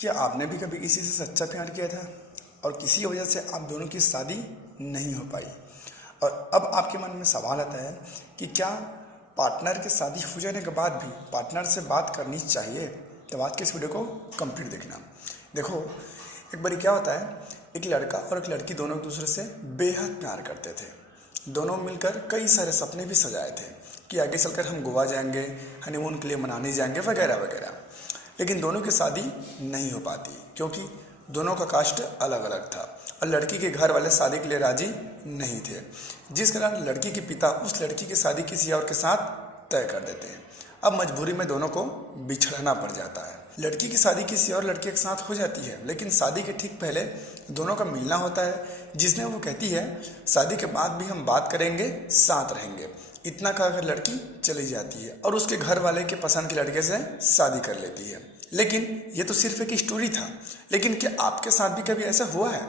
क्या आपने भी कभी किसी से सच्चा प्यार किया था और किसी वजह से आप दोनों की शादी नहीं हो पाई? और अब आपके मन में सवाल आता है कि क्या पार्टनर की शादी हो जाने के बाद भी पार्टनर से बात करनी चाहिए? तो आज के इस वीडियो को कंप्लीट देखना। देखो, एक बार क्या होता है, एक लड़का और एक लड़की दोनों एक दूसरे से बेहद प्यार करते थे। दोनों मिलकर कई सारे सपने भी सजाए थे कि आगे चलकर हम गोवा जाएंगे, हनीमून के लिए मनाने जाएंगे वगैरह वगैरह। लेकिन दोनों की शादी नहीं हो पाती क्योंकि दोनों का कास्ट अलग अलग था और लड़की के घर वाले शादी के लिए राजी नहीं थे, जिस कारण लड़की के पिता उस लड़की की शादी किसी और के साथ तय कर देते हैं। अब मजबूरी में दोनों को बिछड़ना पड़ जाता है। लड़की की शादी किसी और लड़के के साथ हो जाती है, लेकिन शादी के ठीक पहले दोनों का मिलना होता है, जिसमें वो कहती है शादी के बाद भी हम बात करेंगे, साथ रहेंगे। इतना कहकर लड़की चली जाती है और उसके घर वाले के पसंद के लड़के से शादी कर लेती है। लेकिन ये तो सिर्फ एक स्टोरी था, लेकिन क्या आपके साथ भी कभी ऐसा हुआ है?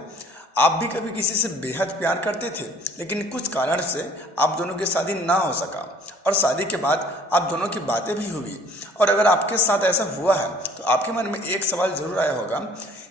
आप भी कभी किसी से बेहद प्यार करते थे, लेकिन कुछ कारण से आप दोनों की शादी ना हो सका और शादी के बाद आप दोनों की बातें भी हुई। और अगर आपके साथ ऐसा हुआ है तो आपके मन में एक सवाल जरूर आया होगा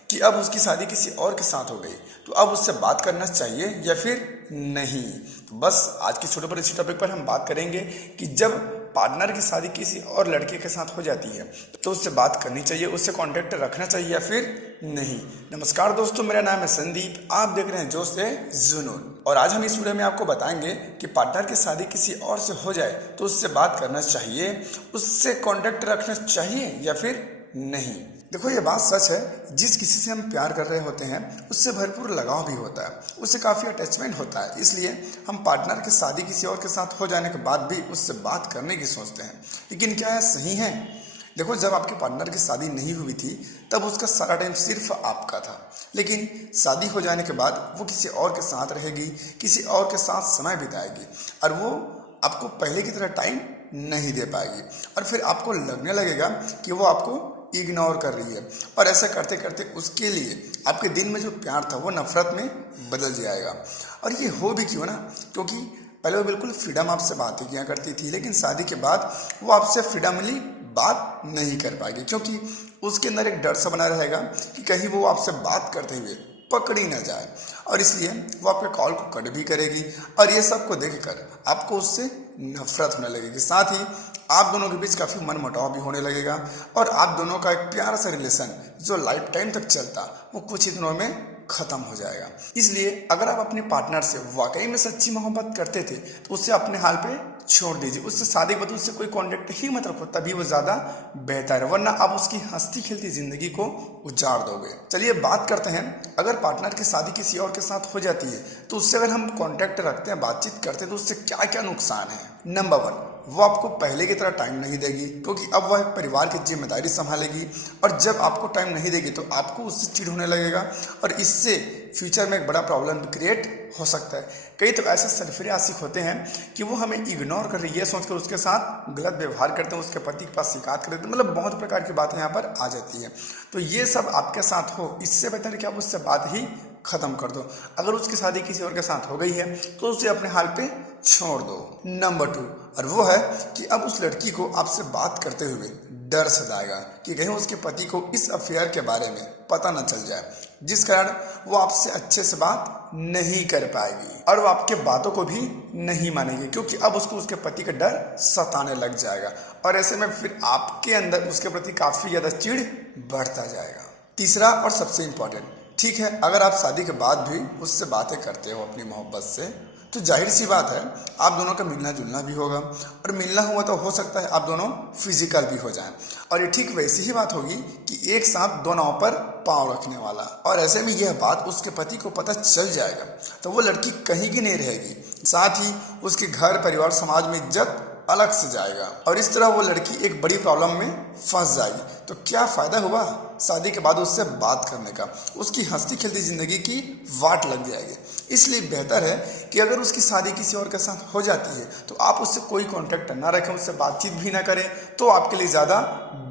कि अब उसकी शादी किसी और के साथ हो गई, तो अब उससे बात करना चाहिए या फिर नहीं। तो बस आज की छोटे पर इसी टॉपिक पर हम बात करेंगे कि जब पार्टनर की शादी किसी और लड़के के साथ हो जाती है तो उससे बात करनी चाहिए, उससे कांटेक्ट रखना चाहिए या फिर नहीं। नमस्कार दोस्तों, मेरा नाम है संदीप, आप देख रहे हैं जोश से जुनून। और आज हम इस वीडियो में आपको बताएंगे कि पार्टनर की शादी किसी और से हो जाए तो उससे बात करना चाहिए, उससे कांटेक्ट रखना चाहिए या फिर नहीं। देखो, ये बात सच है, जिस किसी से हम प्यार कर रहे होते हैं उससे भरपूर लगाव भी होता है, उससे काफ़ी अटैचमेंट होता है। इसलिए हम पार्टनर की शादी किसी और के साथ हो जाने के बाद भी उससे बात करने की सोचते हैं। लेकिन क्या यह सही है? देखो, जब आपके पार्टनर की शादी नहीं हुई थी तब उसका सारा टाइम सिर्फ आपका था, लेकिन शादी हो जाने के बाद वो किसी और के साथ रहेगी, किसी और के साथ समय बिताएगी और वो आपको पहले की तरह टाइम नहीं दे पाएगी। और फिर आपको लगने लगेगा कि वो आपको इग्नोर कर रही है, और ऐसा करते करते उसके लिए आपके दिल में जो प्यार था वो नफरत में बदल जाएगा। और ये हो भी क्यों ना, क्योंकि पहले वो बिल्कुल फ्रीडम आपसे बातें किया करती थी, लेकिन शादी के बाद वो आपसे फ्रीडमली बात नहीं कर पाएगी, क्योंकि उसके अंदर एक डर सा बना रहेगा कि कहीं वो आपसे बात करते हुए पकड़ी ना जाए, और इसलिए वो आपके कॉल को कट भी करेगी। और ये सब को देखकर आपको उससे नफरत होने लगेगी, साथ ही आप दोनों के बीच काफ़ी मनमुटाव भी होने लगेगा और आप दोनों का एक प्यारा सा रिलेशन जो लाइफ टाइम तक चलता वो कुछ ही दिनों में खत्म हो जाएगा। इसलिए अगर आप अपने पार्टनर से वाकई में सच्ची मोहब्बत करते थे तो उससे अपने हाल पे छोड़ दीजिए, उससे शादी के बाद उससे कोई कांटेक्ट ही मत रखो, तभी वो ज़्यादा बेहतर है, वरना आप उसकी हंसती खेलती ज़िंदगी को उजाड़ दोगे। चलिए बात करते हैं, अगर पार्टनर की शादी किसी और के साथ हो जाती है तो उससे अगर हम कांटेक्ट रखते हैं, बातचीत करते हैं, तो उससे क्या क्या नुकसान है। नंबर 1, वो आपको पहले की तरह टाइम नहीं देगी, क्योंकि अब वह परिवार की जिम्मेदारी संभालेगी, और जब आपको टाइम नहीं देगी तो आपको उससे चिढ़ होने लगेगा और इससे फ्यूचर में एक बड़ा प्रॉब्लम भी क्रिएट हो सकता है। कई तो ऐसे सरफिरे आशिक होते हैं कि वो हमें इग्नोर कर रही है सोचकर उसके साथ गलत व्यवहार करते हैं, उसके पति के पास शिकायत कर देते हैं, मतलब बहुत प्रकार की बातें यहाँ पर आ जाती हैं। तो ये सब आपके साथ हो, इससे बेहतर कि आप उससे बात ही खत्म कर दो। अगर उसकी शादी किसी और के साथ हो गई है तो उसे अपने हाल पे छोड़ दो। नंबर 2, और वो है कि अब उस लड़की को आपसे बात करते हुए डर सताएगा कि कहीं उसके पति को इस अफेयर के बारे में पता न चल जाए, जिस कारण वो आपसे अच्छे से बात नहीं कर पाएगी और वो आपके बातों को भी नहीं मानेगी, क्योंकि अब उसको उसके पति का डर सताने लग जाएगा और ऐसे में फिर आपके अंदर उसके प्रति काफ़ी ज़्यादा चिढ़ बढ़ता जाएगा। तीसरा और सबसे इम्पोर्टेंट, ठीक है, अगर आप शादी के बाद भी उससे बातें करते हो अपनी मोहब्बत से, तो जाहिर सी बात है आप दोनों का मिलना जुलना भी होगा, और मिलना हुआ तो हो सकता है आप दोनों फिजिकल भी हो जाएं। और ये ठीक वैसी ही बात होगी कि एक साथ दो नाव पर पांव रखने वाला, और ऐसे में यह बात उसके पति को पता चल जाएगा तो वो लड़की कहीं की नहीं रहेगी, साथ ही उसके घर परिवार समाज में इज्जत अलग से जाएगा, और इस तरह वो लड़की एक बड़ी प्रॉब्लम में फंस जाएगी। तो क्या फ़ायदा हुआ शादी के बाद उससे बात करने का? उसकी हंसती खेलती ज़िंदगी की वाट लग जाएगी। इसलिए बेहतर है कि अगर उसकी शादी किसी और के साथ हो जाती है तो आप उससे कोई कांटेक्ट ना रखें, उससे बातचीत भी ना करें, तो आपके लिए ज़्यादा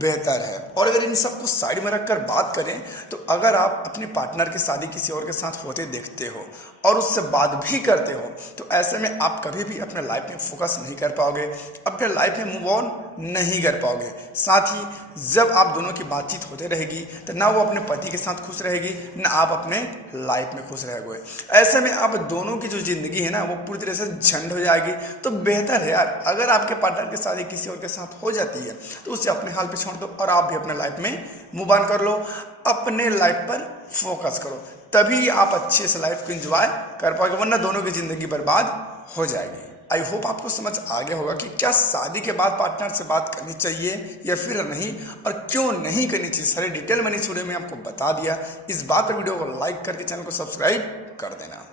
बेहतर है। और अगर इन सबको साइड में रखकर बात करें तो अगर आप अपने पार्टनर की शादी किसी और के साथ होते देखते हो और उससे बात भी करते हो तो ऐसे में आप कभी भी अपने लाइफ में फोकस नहीं कर पाओगे, अपने लाइफ में मूव ऑन नहीं कर पाओगे। साथ ही जब आप दोनों की बातचीत होते रहेगी तो ना वो अपने पति के साथ खुश रहेगी, ना आप अपने लाइफ में खुश रहोगे। ऐसे में आप दोनों की जो जिंदगी है ना वो पूरी तरह से झंड हो जाएगी। तो बेहतर है यार, अगर आपके पार्टनर की शादी किसी और के साथ हो जाती है तो उसे अपने हाल पे छोड़ दो और आप भी अपने लाइफ में मूव ऑन कर लो, अपने लाइफ पर फोकस करो, तभी आप अच्छे से लाइफ को एंजॉय कर पाओगे, वरना दोनों की जिंदगी बर्बाद हो जाएगी। आई होप आपको समझ आ गया होगा कि क्या शादी के बाद पार्टनर से बात करनी चाहिए या फिर नहीं, और क्यों नहीं करनी चाहिए। सारे डिटेल मैंने इस वीडियो में आपको बता दिया। इस बात पर वीडियो को लाइक करके चैनल को सब्सक्राइब कर देना।